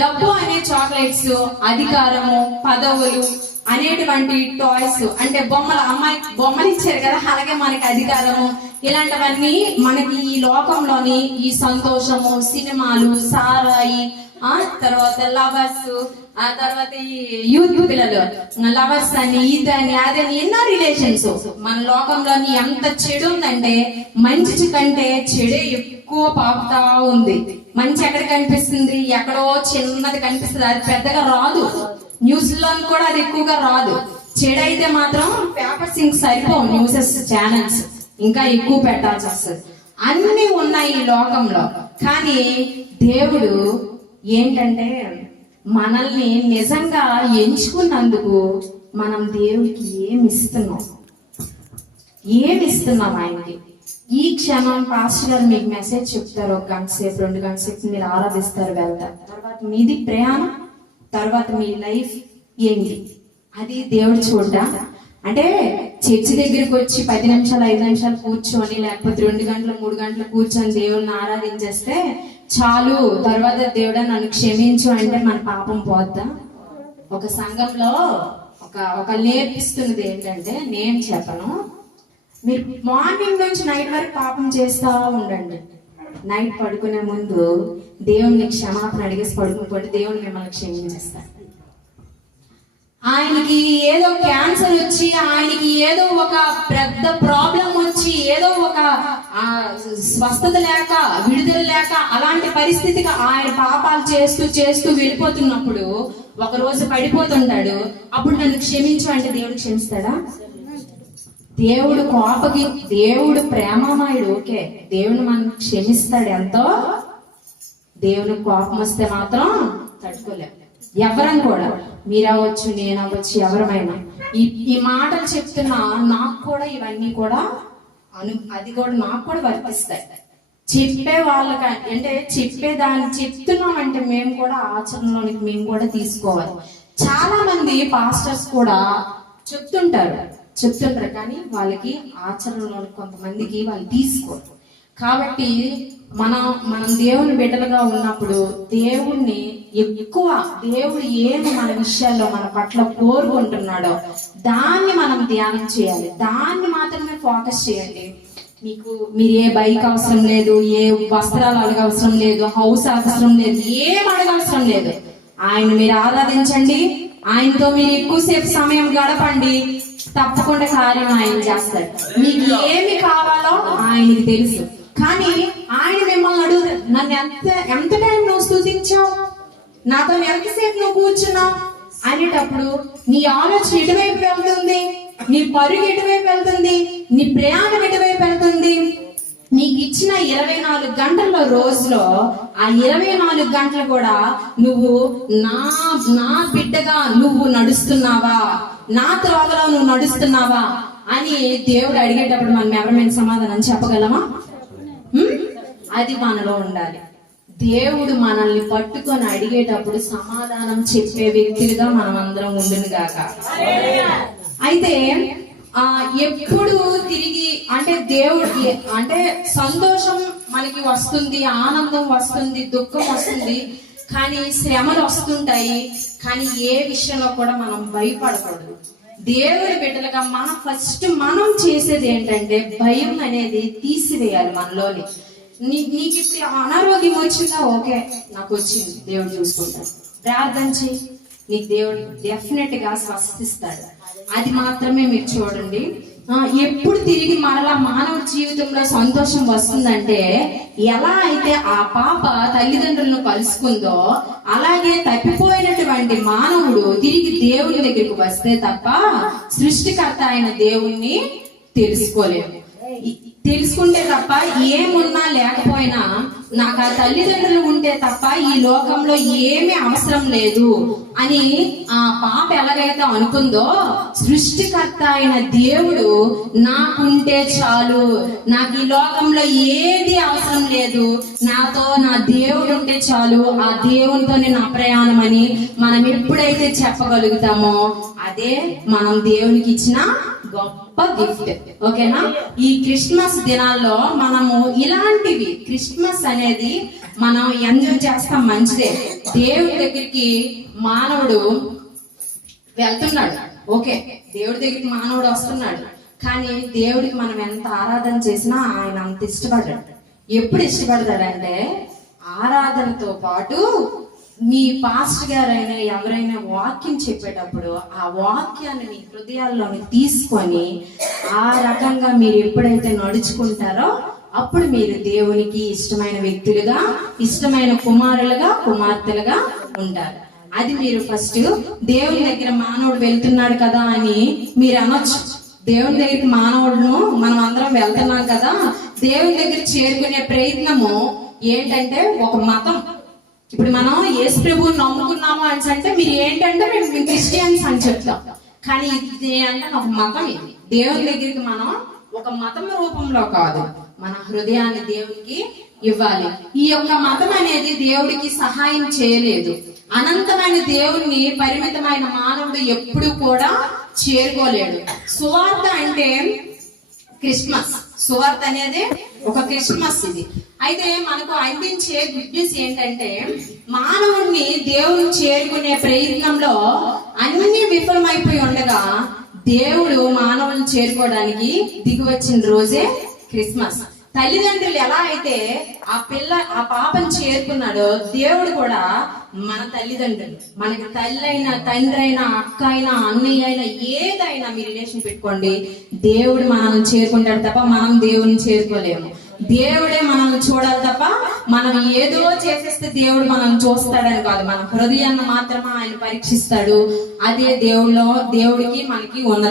డబ్బు అనే చాక్లెట్స్, అధికారము, పదవులు అనేటువంటి టాయ్స్, అంటే బొమ్మలు, అమ్మాయి బొమ్మలు ఇచ్చారు కదా, అలాగే మనకి అధికారము, ఇలాంటివన్నీ మనకి ఈ లోకంలోని ఈ సంతోషము, సినిమాలు, సారాయి, తర్వాత లవర్స్, ఆ తర్వాత ఈ యూత్ పిల్లలు లవర్స్ అని, ఇదని అదని ఎన్నో రిలేషన్స్. మన లోకంలోని ఎంత చెడు ఉందంటే మంచి కంటే చెడే ఎక్కువ పాపుతా ఉంది. మంచి ఎక్కడ కనిపిస్తుంది? ఎక్కడో చిన్నది కనిపిస్తుంది, అది పెద్దగా రాదు. న్యూస్ లో కూడా అది ఎక్కువగా రాదు. చెడు అయితే మాత్రం పేపర్స్ ఇంక సరిపోవు, న్యూసెస్ ఛానల్స్ ఇంకా ఎక్కువ పెట్టాల్సి వస్తుంది. అన్ని ఉన్నాయి ఈ లోకంలో. కానీ దేవుడు ఏంటంటే మనల్ని నిజంగా ఎంచుకున్నందుకు మనం దేవుడికి ఏమిస్తున్నాం ఆయనకి. ఈ క్షణం పాస్టర్ గారు మీకు మెసేజ్ చెప్తారు, 1 గంట సేపు 2 గంటల సేపు మీరు ఆరాధిస్తారు, వెళ్తారు. తర్వాత మీది ప్రయాణం, తర్వాత మీ లైఫ్ ఏంటి అది దేవుడు చూడ్డా. అంటే చర్చి దగ్గరికి వచ్చి 10 నిమిషాలు 5 నిమిషాలు కూర్చొని, లేకపోతే 2 గంటలు 3 గంటలు కూర్చొని దేవుడిని ఆరాధించేస్తే చాలు, తర్వాత దేవుడా నన్ను క్షమించు అంటే మన పాపం పోద్దా? ఒక సంఘంలో ఒక నేర్పిస్తున్నది ఏంటంటే, నేను చెప్పను, మీరు మార్నింగ్ నుంచి నైట్ వరకు పాపం చేస్తా ఉండండి. నైట్ పడుకునే ముందు దేవుడిని క్షమాపణ అడిగేసి పడుకుని దేవుడు మిమ్మల్ని క్షమించేస్తాడు. ఆయనకి ఏదో క్యాన్సర్ వచ్చి, ఆయనకి ఏదో ఒక పెద్ద ప్రాబ్లం వచ్చి, ఏదో ఒక స్వస్థత లేక, విడుదల లేక, అలాంటి పరిస్థితికి ఆయన పాపాలు చేస్తూ చేస్తూ వెళ్ళిపోతున్నప్పుడు ఒక రోజు పడిపోతుంటాడు. అప్పుడు నన్ను క్షమించు అంటే దేవుడు క్షమిస్తాడా? దేవుడు కోపకి, దేవుడు ప్రేమమాయుడు, ఓకే, దేవుని మనం క్షమిస్తాడు ఎంతో. దేవుని కోపం వస్తే మాత్రం తట్టుకోలేము ఎవరం కూడా. మీరవచ్చు, నేనవచ్చు, ఎవరమైనా. ఈ మాటలు చెప్తున్నా నాకు కూడా ఇవన్నీ కూడా అది కూడా నాకు కూడా వర్తిస్తాయి. చెప్పే వాళ్ళకి అంటే చెప్పేదాన్ని చెప్తున్నామంటే మేము కూడా ఆచరణలోనికి మేము కూడా తీసుకోవాలి. చాలా మంది పాస్టర్స్ కూడా చెప్తుంటారు కానీ వాళ్ళకి ఆచరణలో కొంతమందికి వాళ్ళు తీసుకోరు. కాబట్టి మనం దేవుని బిడ్డలుగా ఉన్నప్పుడు దేవుణ్ణి ఎక్కువ, దేవుడు ఏమి మన విషయాల్లో మన పట్ల కోరుకుంటున్నాడో దాన్ని మనం ధ్యానం చేయాలి. దాన్ని మాత్రమే ఫోకస్ చేయండి. మీరు ఏ బైక్ అవసరం లేదు, ఏ వస్త్రాలు అడగవసరం లేదు, హౌస్ అవసరం లేదు, ఏం అడగవసరం లేదు. ఆయన మీరు ఆరాధించండి, ఆయనతో మీరు ఎక్కువసేపు సమయం గడపండి, తప్పకుండా కార్యం ఆయన చేస్తాడు. మీకు ఏమి కావాలో ఆయనకి తెలుసు. కానీ ఆయన మిమ్మల్ని అడుగుతాడు, నన్ను ఎంత టైం నువ్వు స్తుతించావు, నాతో ఎంతసేపు నువ్వు కూర్చున్నావు అనేటప్పుడు నీ ఆలోచన ఎటువైపు వెళ్తుంది, నీ పరుగు ఎటువైపు వెళ్తుంది, నీ ప్రయాణం ఎటువైపు వెళ్తుంది. నీకు ఇచ్చిన 24 గంటల రోజులో ఆ 24 గంటలు కూడా నువ్వు నా బిడ్డగా నువ్వు నడుస్తున్నావా, నా త్రోవలో నువ్వు నడుస్తున్నావా అని దేవుడు అడిగేటప్పుడు మనం ఎవరైనా సమాధానం చెప్పగలమా? అది మనలో ఉండాలి. దేవుడు మనల్ని పట్టుకొని అడిగేటప్పుడు సమాధానం చెప్పే వ్యక్తులుగా మనం అందరం ఉండును గాక. అయితే ఎప్పుడు తిరిగి అంటే దేవుడు అంటే సంతోషం మనకి వస్తుంది, ఆనందం వస్తుంది, దుఃఖం వస్తుంది, కానీ శ్రమలు వస్తుంటాయి. కానీ ఏ విషయంలో కూడా మనం భయపడకూడదు. దేవుడి బిడ్డలుగా మనం చేసేది ఏంటంటే భయం అనేది తీసివేయాలి మనలోని. నీకు ఇప్పుడు అనారోగ్యం వచ్చిందా, ఓకే, నాకు వచ్చింది, దేవుడు చూసుకుంటాడు. ప్రార్థన చేయి, నీకు దేవుడు డెఫినెట్ గా స్వస్థిస్తాడు. అది మాత్రమే మీరు చూడండి. ఎప్పుడు తిరిగి మరలా మానవ జీవితంలో సంతోషం వస్తుందంటే, ఎలా అయితే ఆ పాప తల్లిదండ్రులను కలుసుకుందో అలాగే తప్పిపోయినటువంటి మానవుడు తిరిగి దేవుని దగ్గరికి వస్తే తప్ప సృష్టికర్త అయిన దేవుణ్ణి తెలుసుకుంటే తప్ప ఏమున్నా లేకపోయినా నాకు ఆ తల్లిదండ్రులు ఉంటే తప్ప ఈ లోకంలో ఏమీ అవసరం లేదు అని ఆ పాప ఎలాగైతే అనుకుందో, సృష్టికర్త అయిన దేవుడు నాకుంటే చాలు, నాకు ఈ లోకంలో ఏది అవసరం లేదు, నాతో నా దేవుడు ఉంటే చాలు, ఆ దేవునితోనే నా ప్రయాణం అని మనం ఎప్పుడైతే చెప్పగలుగుతామో అదే మనం దేవునికి ఇచ్చిన గొప్ప గిఫ్ట్. ఓకేనా? ఈ క్రిస్మస్ దినాల్లో మనము ఇలాంటివి, క్రిస్మస్ అనేది మనం ఎంజాయ్ చేస్తాం, మంచిదే. దేవుడి దగ్గరికి మానవుడు వెళ్తున్నాడు, ఓకే, దేవుడి దగ్గరికి మానవుడు వస్తున్నాడు. కానీ దేవుడికి మనం ఎంత ఆరాధన చేసినా ఆయన అంత ఇష్టపడ్డాడు. ఎప్పుడు ఇష్టపడతాడంటే ఆరాధనతో పాటు మీ పాస్టర్ గారైనా ఎవరైనా వాక్యం చెప్పేటప్పుడు ఆ వాక్యాన్ని మీ హృదయాల్లోని తీసుకొని ఆ రకంగా మీరు ఎప్పుడైతే నడుచుకుంటారో అప్పుడు మీరు దేవునికి ఇష్టమైన వ్యక్తులుగా, ఇష్టమైన కుమారులుగా, కుమార్తెలుగా ఉంటారు. అది మీరు ఫస్ట్ దేవుని దగ్గర మానవుడు వెళ్తున్నాడు కదా అని మీరు అనొచ్చు. దేవుని దగ్గరికి మానవుడును మనం అందరం వెళ్తున్నాం కదా, దేవుని దగ్గర చేరుకునే ప్రయత్నము ఏంటంటే ఒక మతం. ఇప్పుడు మనం యేసు ప్రభువుని నమ్ముకున్నాము అని అంటే మీరు ఏంటంటే మేము క్రిస్టియన్స్ అని చెప్తాం. కానీ ఇది అంటే ఒక మతం. ఇది దేవుని దగ్గరికి మనం ఒక మతం రూపంలో కాదు, మన హృదయాన్ని దేవునికి ఇవ్వాలి. ఈ యొక్క మతం అనేది దేవుడికి సహాయం చేయలేదు. అనంతమైన దేవుణ్ణి పరిమితమైన మానవుడు ఎప్పుడు కూడా చేరుకోలేడు. సువార్త అంటే క్రిస్మస్, సువార్త అనేది ఒక క్రిస్మస్. ఇది అయితే మనకు అందించే గుడ్ న్యూస్ ఏంటంటే మానవుణ్ణి దేవుని చేరుకునే ప్రయత్నంలో అన్ని విఫలమైపోయి ఉండగా దేవుడు మానవుని చేరుకోవడానికి దిగి వచ్చిన రోజే క్రిస్మస్. తల్లిదండ్రులు ఎలా అయితే ఆ పాపను చేరుకున్నాడో దేవుడు కూడా మన తల్లిదండ్రులు, మనకి తల్లి అయినా, తండ్రి అయినా, అక్క అయినా, అన్నయ్య అయినా, ఏదైనా మీ రిలేషన్ పెట్టుకోండి, దేవుడు మనల్ని చేరుకుంటాడు తప్ప మనం దేవుని చేరుకోలేము. దేవుడే మనల్ని చూడాలి తప్ప మనం ఏదో చేసేస్తే దేవుడు మనల్ని చూస్తాడని కాదు. మన హృదయాన్ని మాత్రమే ఆయన పరీక్షిస్తాడు. అదే దేవుడికి మనకి ఉన్నది.